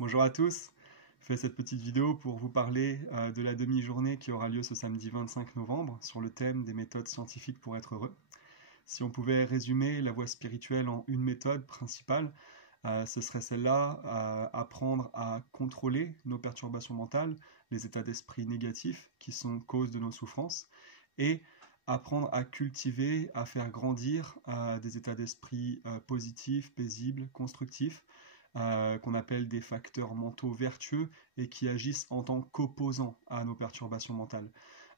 Bonjour à tous, je fais cette petite vidéo pour vous parler de la demi-journée qui aura lieu ce samedi 25 novembre sur le thème des méthodes scientifiques pour être heureux. Si on pouvait résumer la voie spirituelle en une méthode principale, ce serait celle-là, apprendre à contrôler nos perturbations mentales, les états d'esprit négatifs qui sont cause de nos souffrances, et apprendre à cultiver, à faire grandir des états d'esprit positifs, paisibles, constructifs, qu'on appelle des facteurs mentaux vertueux et qui agissent en tant qu'opposants à nos perturbations mentales.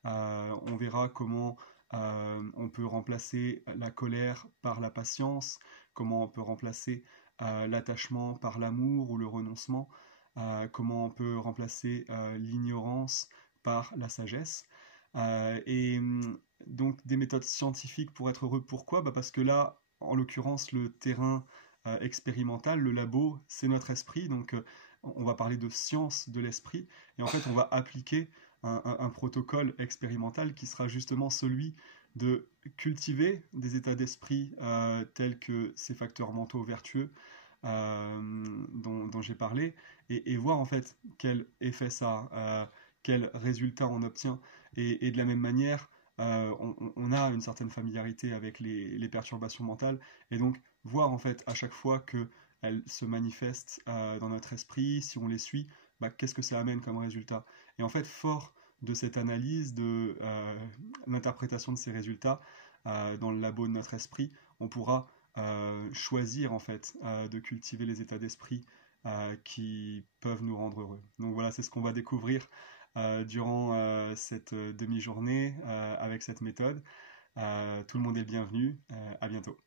On verra comment on peut remplacer la colère par la patience, comment on peut remplacer l'attachement par l'amour ou le renoncement, comment on peut remplacer l'ignorance par la sagesse. Donc des méthodes scientifiques pour être heureux. Pourquoi? Parce que là, en l'occurrence, le terrain expérimental, le labo, c'est notre esprit. Donc on va parler de science de l'esprit. Et en fait, on va appliquer un protocole expérimental qui sera justement celui de cultiver des états d'esprit tels que ces facteurs mentaux vertueux dont j'ai parlé et voir en fait quel effet ça a, quel résultat on obtient. Et de la même manière, on a une certaine familiarité avec les perturbations mentales et donc voir en fait à chaque fois qu'elles se manifestent dans notre esprit, si on les suit, qu'est-ce que ça amène comme résultat. Et en fait, fort de cette analyse, de l'interprétation de ces résultats dans le labo de notre esprit, on pourra choisir en fait de cultiver les états d'esprit qui peuvent nous rendre heureux. Donc voilà, c'est ce qu'on va découvrir durant cette demi-journée avec cette méthode. Tout le monde est le bienvenu. À bientôt.